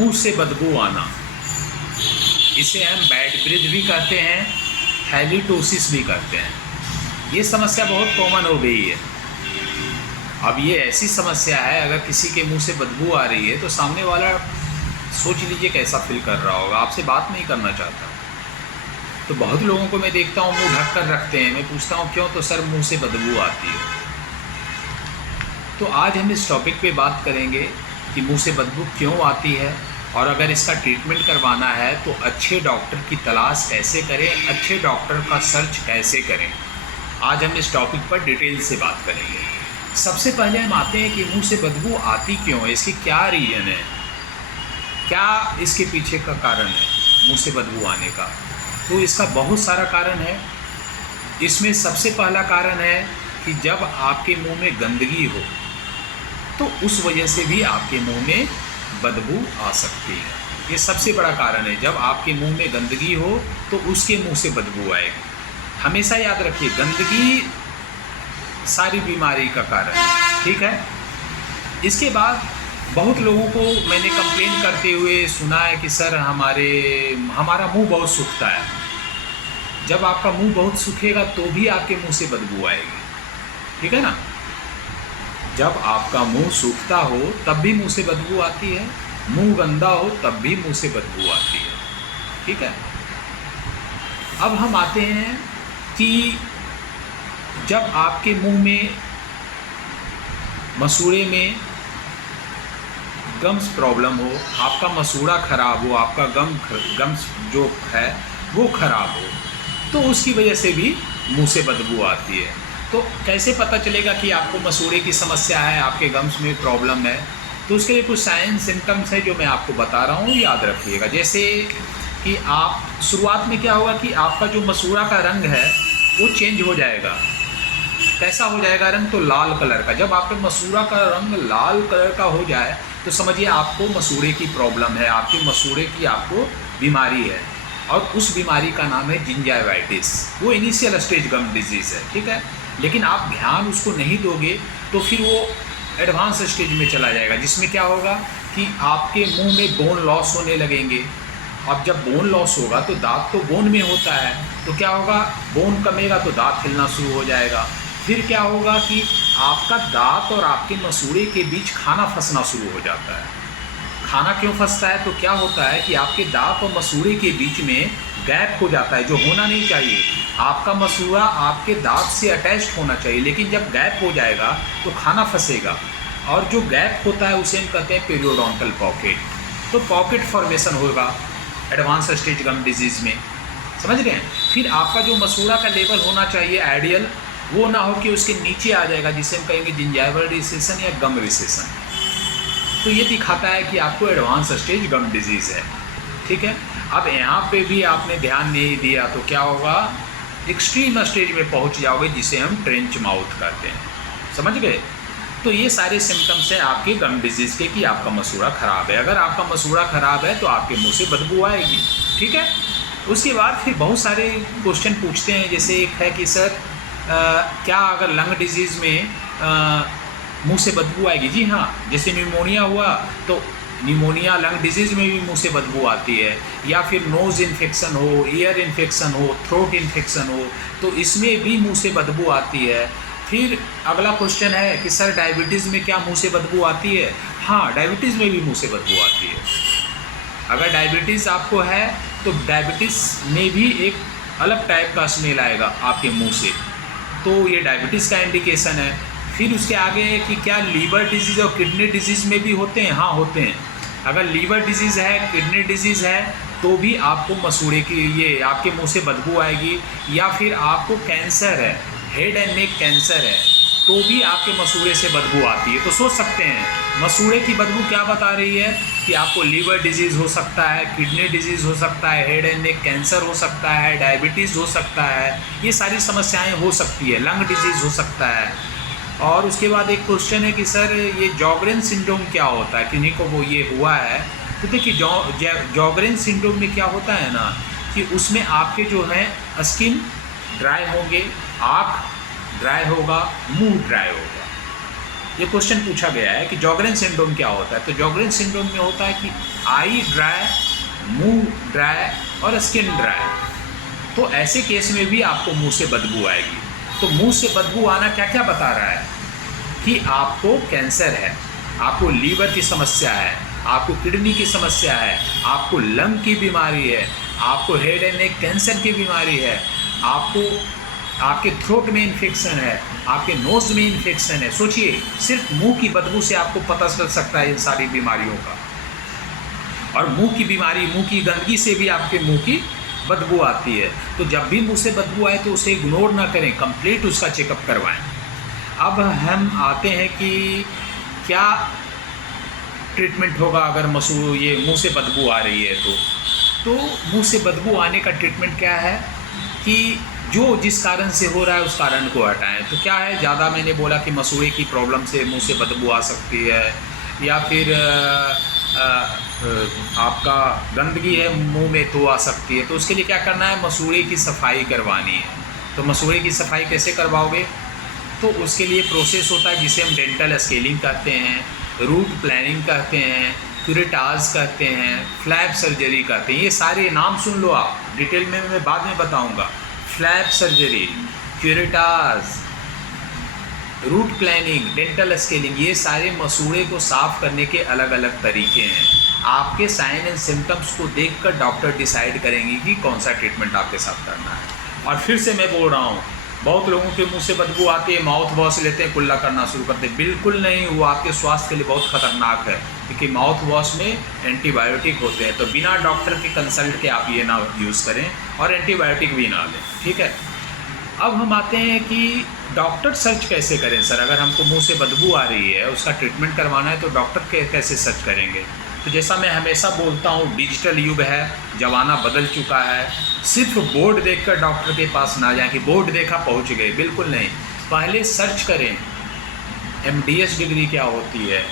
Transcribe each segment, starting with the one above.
मुंह से बदबू आना, इसे हम बैड ब्रीथ भी कहते हैं, हैलिटोसिस भी कहते हैं। ये समस्या बहुत कॉमन हो गई है। अब ये ऐसी समस्या है, अगर किसी के मुंह से बदबू आ रही है तो सामने वाला सोच लीजिए कैसा फील कर रहा होगा, आपसे बात नहीं करना चाहता। तो बहुत लोगों को मैं देखता हूँ मुंह ढक कर रखते हैं। मैं पूछता हूँ क्यों, तो सर मुंह से बदबू आती है। तो आज हम इस टॉपिक पे बात करेंगे कि मुंह से बदबू क्यों आती है, और अगर इसका ट्रीटमेंट करवाना है तो अच्छे डॉक्टर की तलाश कैसे करें, अच्छे डॉक्टर का सर्च कैसे करें। आज हम इस टॉपिक पर डिटेल से बात करेंगे। सबसे पहले हम आते हैं कि मुंह से बदबू आती क्यों है, इसकी क्या रीज़न है, क्या इसके पीछे का कारण है मुंह से बदबू आने का। तो इसका बहुत सारा कारण है। इसमें सबसे पहला कारण है कि जब आपके मुंह में गंदगी हो तो उस वजह से भी आपके मुंह में बदबू आ सकती है। ये सबसे बड़ा कारण है। जब आपके मुंह में गंदगी हो तो उसके मुंह से बदबू आएगी। हमेशा याद रखिए, गंदगी सारी बीमारी का कारण है, ठीक है। इसके बाद बहुत लोगों को मैंने कंप्लेन करते हुए सुना है कि सर हमारा मुंह बहुत सूखता है। जब आपका मुंह बहुत सूखेगा तो भी आपके मुंह से बदबू आएगी, ठीक है ना। जब आपका मुंह सूखता हो तब भी मुंह से बदबू आती है, मुंह गंदा हो तब भी मुंह से बदबू आती है, ठीक है। अब हम आते हैं कि जब आपके मुंह में मसूड़े में गम्स प्रॉब्लम हो, आपका मसूड़ा ख़राब हो, आपका गम्स जो है वो ख़राब हो, तो उसकी वजह से भी मुंह से बदबू आती है। तो कैसे पता चलेगा कि आपको मसूड़े की समस्या है, आपके गम्स में प्रॉब्लम है। तो उसके लिए कुछ साइंस सिम्टम्स है जो मैं आपको बता रहा हूँ, याद रखिएगा। जैसे कि आप शुरुआत में क्या होगा कि आपका जो मसूड़ा का रंग है वो चेंज हो जाएगा। कैसा हो जाएगा रंग, तो लाल कलर का। जब आपके मसूड़ा का रंग लाल कलर का हो जाए तो समझिए आपको मसूड़े की प्रॉब्लम है, आपके मसूड़े की आपको बीमारी है, और उस बीमारी का नाम है जिंजाइवाइटिस। वो इनिशियल स्टेज गम डिजीज़ है, ठीक है। लेकिन आप ध्यान उसको नहीं दोगे तो फिर वो एडवांस स्टेज में चला जाएगा, जिसमें क्या होगा कि आपके मुंह में बोन लॉस होने लगेंगे। अब जब बोन लॉस होगा तो दांत तो बोन में होता है, तो क्या होगा, बोन कमेगा तो दांत हिलना शुरू हो जाएगा। फिर क्या होगा कि आपका दांत और आपके मसूड़े के बीच खाना फंसना शुरू हो जाता है। खाना क्यों फंसता है, तो क्या होता है कि आपके दांत और मसूड़े के बीच में गैप हो जाता है, जो होना नहीं चाहिए। आपका मसूड़ा आपके दांत से अटैच्ड होना चाहिए, लेकिन जब गैप हो जाएगा तो खाना फंसेगा, और जो गैप होता है उसे हम कहते हैं पेरियोडोंटल पॉकेट। तो पॉकेट फॉर्मेशन होगा एडवांस स्टेज गम डिजीज़ में, समझ रहे हैं। फिर आपका जो मसूड़ा का लेवल होना चाहिए आइडियल, वो ना हो कि उसके नीचे आ जाएगा, जिसे हम कहेंगे जिंजाइवल रिसेशन या गम रिसेशन। तो ये दिखाता है कि आपको एडवांस स्टेज गम डिजीज़ है, ठीक है। अब यहाँ पे भी आपने ध्यान नहीं दिया तो क्या होगा, एक्सट्रीम स्टेज में पहुँच जाओगे, जिसे हम ट्रेंच माउथ कहते हैं, समझ गए। तो ये सारे सिम्टम्स हैं आपके गम डिजीज़ के कि आपका मसूड़ा ख़राब है। अगर आपका मसूड़ा ख़राब है तो आपके मुंह से बदबू आएगी, ठीक है। उसके बाद फिर बहुत सारे क्वेश्चन पूछते हैं। जैसे एक है कि सर क्या अगर लंग डिजीज़ में मुंह से बदबू आएगी? जी हाँ, जैसे न्यूमोनिया हुआ तो न्यूमोनिया लंग डिजीज़ में भी मुंह से बदबू आती है, या फिर नोज़ इन्फेक्शन हो, ईयर इन्फेक्शन हो, थ्रोट इन्फेक्शन हो, तो इसमें भी मुंह से बदबू आती है। फिर अगला क्वेश्चन है कि सर डायबिटीज़ में क्या मुंह से बदबू आती है? हाँ, डायबिटीज़ में भी मुंह से बदबू आती है। अगर डायबिटीज़ आपको है तो डायबिटीज़ में भी एक अलग टाइप का स्मेल आएगा आपके मुंह से, तो ये डायबिटीज़ का इंडिकेशन है। फिर उसके आगे है कि क्या लीवर डिजीज़ और किडनी डिजीज़ में भी होते हैं? हाँ, होते हैं। अगर लीवर डिजीज़ है, किडनी डिजीज़ है, तो भी आपको मसूड़े की ये आपके मुंह से बदबू आएगी। या फिर आपको कैंसर है, हेड एंड नेक कैंसर है, तो भी आपके मसूड़े से बदबू आती है। तो सोच सकते हैं मसूड़े की बदबू क्या बता रही है कि आपको लीवर डिजीज़ हो सकता है, किडनी डिजीज़ हो सकता है, हेड एंड नेक कैंसर हो सकता है, डायबिटीज़ हो सकता है, ये सारी समस्याएं हो सकती है, लंग डिजीज़ हो सकता है। और उसके बाद एक क्वेश्चन है कि सर ये जॉगरेन सिंड्रोम क्या होता है, किन्हीं को वो ये हुआ है। तो देखिए जॉगरेन सिंड्रोम में क्या होता है ना कि उसमें आपके जो हैं स्किन ड्राई होंगे, आँख ड्राई होगा, मुंह ड्राई होगा। ये क्वेश्चन पूछा गया है कि जॉगरेन सिंड्रोम क्या होता है। तो जॉगरेन सिंड्रोम में होता है कि आई ड्राई, मुंह ड्राई और स्किन ड्राई, तो ऐसे केस में भी आपको मुंह से बदबू आएगी। तो मुंह से बदबू आना क्या क्या बता रहा है कि आपको कैंसर है, आपको लीवर की समस्या है, आपको किडनी की समस्या है, आपको लंग की बीमारी है, आपको हेड एंड नेक कैंसर की बीमारी है, आपको आपके थ्रोट में इन्फेक्शन है, आपके नोज में इन्फेक्शन है। सोचिए, सिर्फ मुंह की बदबू से आपको पता चल सकता है इन सारी बीमारियों का। और मुंह की बीमारी, मुंह की गंदगी से भी आपके मुंह की बदबू आती है। तो जब भी मुंह से बदबू आए तो उसे इग्नोर ना करें, कंप्लीट उसका चेकअप करवाएं। अब हम आते हैं कि क्या ट्रीटमेंट होगा अगर ये मुंह से बदबू आ रही है तो मुंह से बदबू आने का ट्रीटमेंट क्या है कि जो जिस कारण से हो रहा है उस कारण को हटाएं। तो क्या है, ज़्यादा मैंने बोला कि मसूड़े की प्रॉब्लम से मुंह से बदबू आ सकती है, या फिर आपका गंदगी है मुंह में तो आ सकती है। तो उसके लिए क्या करना है, मसूड़े की सफाई करवानी है। तो मसूड़े की सफाई कैसे करवाओगे, तो उसके लिए प्रोसेस होता है जिसे हम डेंटल स्केलिंग कहते हैं, रूट प्लानिंग कहते हैं, क्यूरेटाज कहते हैं, फ्लैप सर्जरी कहते हैं। ये सारे नाम सुन लो आप, डिटेल में मैं बाद में बताऊंगा। Flap surgery, curettage, root planing, dental scaling, ये सारे मसूड़े को साफ़ करने के अलग अलग तरीके हैं। आपके साइन एंड सिम्टम्स को देखकर डॉक्टर डिसाइड करेंगे कि कौन सा ट्रीटमेंट आपके साथ करना है। और फिर से मैं बोल रहा हूँ, बहुत लोगों के मुंह से बदबू आती है, माउथ वॉश लेते हैं, कुल्ला करना शुरू करते हैं। बिल्कुल नहीं, वो आपके स्वास्थ्य के लिए बहुत खतरनाक है, क्योंकि माउथ वॉश में एंटीबायोटिक होते हैं। तो बिना डॉक्टर के कंसल्ट के आप ये ना यूज़ करें और एंटीबायोटिक भी ना लें, ठीक है। अब हम आते हैं कि डॉक्टर सर्च कैसे करें। सर, अगर हमको मुंह से बदबू आ रही है, उसका ट्रीटमेंट करवाना है, तो डॉक्टर कैसे सर्च करेंगे। तो जैसा मैं हमेशा बोलता हूँ, डिजिटल युग है, ज़माना बदल चुका है। सिर्फ बोर्ड देखकर डॉक्टर के पास ना जाएं कि बोर्ड देखा पहुँच गए, बिल्कुल नहीं। पहले सर्च करें MDS डिग्री क्या होती है,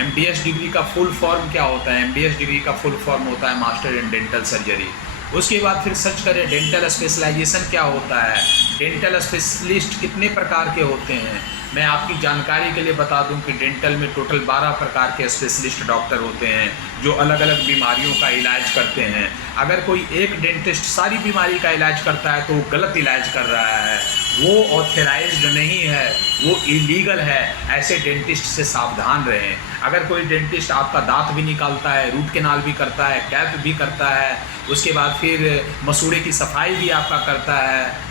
MDS डिग्री का फुल फॉर्म क्या होता है। MDS डिग्री का फुल फॉर्म होता है मास्टर इन डेंटल सर्जरी। उसके बाद फिर सर्च करें डेंटल स्पेशलाइजेशन क्या होता है, डेंटल स्पेशलिस्ट कितने प्रकार के होते हैं। मैं आपकी जानकारी के लिए बता दूं कि डेंटल में टोटल 12 प्रकार के स्पेशलिस्ट डॉक्टर होते हैं जो अलग अलग बीमारियों का इलाज करते हैं। अगर कोई एक डेंटिस्ट सारी बीमारी का इलाज करता है तो वो गलत इलाज कर रहा है, वो ऑथराइज्ड नहीं है, वो इलीगल है। ऐसे डेंटिस्ट से सावधान रहें। अगर कोई डेंटिस्ट आपका दांत भी निकालता है, रूट कैनाल भी करता है, कैप भी करता है, उसके बाद फिर मसूड़े की सफाई भी आपका करता है,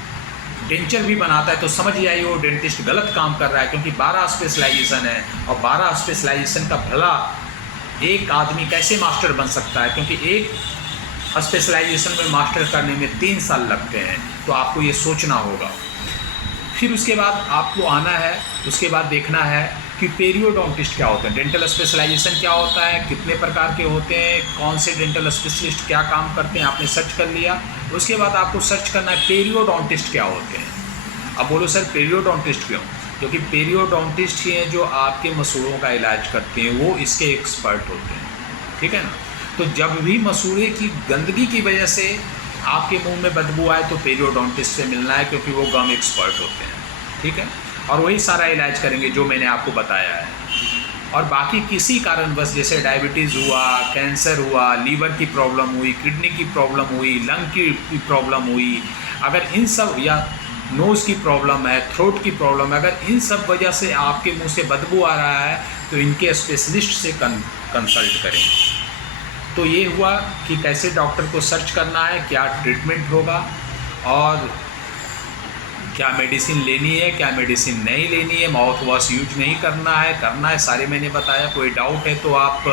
डेंचर भी बनाता है, तो समझ जाइए वो डेंटिस्ट गलत काम कर रहा है। क्योंकि 12 स्पेशलाइजेशन है, और 12 स्पेशलाइजेशन का भला एक आदमी कैसे मास्टर बन सकता है, क्योंकि एक स्पेशलाइजेशन में मास्टर करने में 3 साल लगते हैं। तो आपको ये सोचना होगा। फिर उसके बाद आपको आना है, उसके बाद देखना है कि पेरियोडोंटिस्ट क्या होते हैं, डेंटल स्पेशलाइजेशन क्या होता है, कितने प्रकार के होते हैं, कौन से डेंटल स्पेशलिस्ट क्या काम करते हैं, आपने सर्च कर लिया। उसके बाद आपको सर्च करना है पेरियोडोंटिस्ट क्या होते हैं। अब बोलो सर पेरियोडोंटिस्ट क्यों, क्योंकि पेरियोडोंटिस्ट ही हैं जो आपके मसूड़ों का इलाज करते हैं, वो इसके एक्सपर्ट होते हैं, ठीक है ना। तो जब भी मसूड़े की गंदगी की वजह से आपके मुंह में बदबू आए तो पेरियोडोंटिस्ट से मिलना है, क्योंकि वो गम एक्सपर्ट होते हैं, ठीक है। और वही सारा इलाज करेंगे जो मैंने आपको बताया है। और बाकी किसी कारणवश जैसे डायबिटीज़ हुआ, कैंसर हुआ, लीवर की प्रॉब्लम हुई, किडनी की प्रॉब्लम हुई, लंग की प्रॉब्लम हुई, अगर इन सब, या नोज़ की प्रॉब्लम है, थ्रोट की प्रॉब्लम है, अगर इन सब वजह से आपके मुंह से बदबू आ रहा है तो इनके स्पेशलिस्ट से कंसल्ट करें। तो ये हुआ कि कैसे डॉक्टर को सर्च करना है, क्या ट्रीटमेंट होगा, और क्या मेडिसिन लेनी है, क्या मेडिसिन नहीं लेनी है, माउथ वॉश यूज नहीं करना है, सारे मैंने बताया। कोई डाउट है तो आप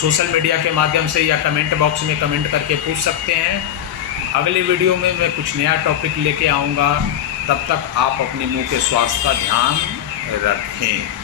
सोशल मीडिया के माध्यम से या कमेंट बॉक्स में कमेंट करके पूछ सकते हैं। अगले वीडियो में मैं कुछ नया टॉपिक लेके आऊँगा। तब तक आप अपने मुंह के स्वास्थ्य का ध्यान रखें।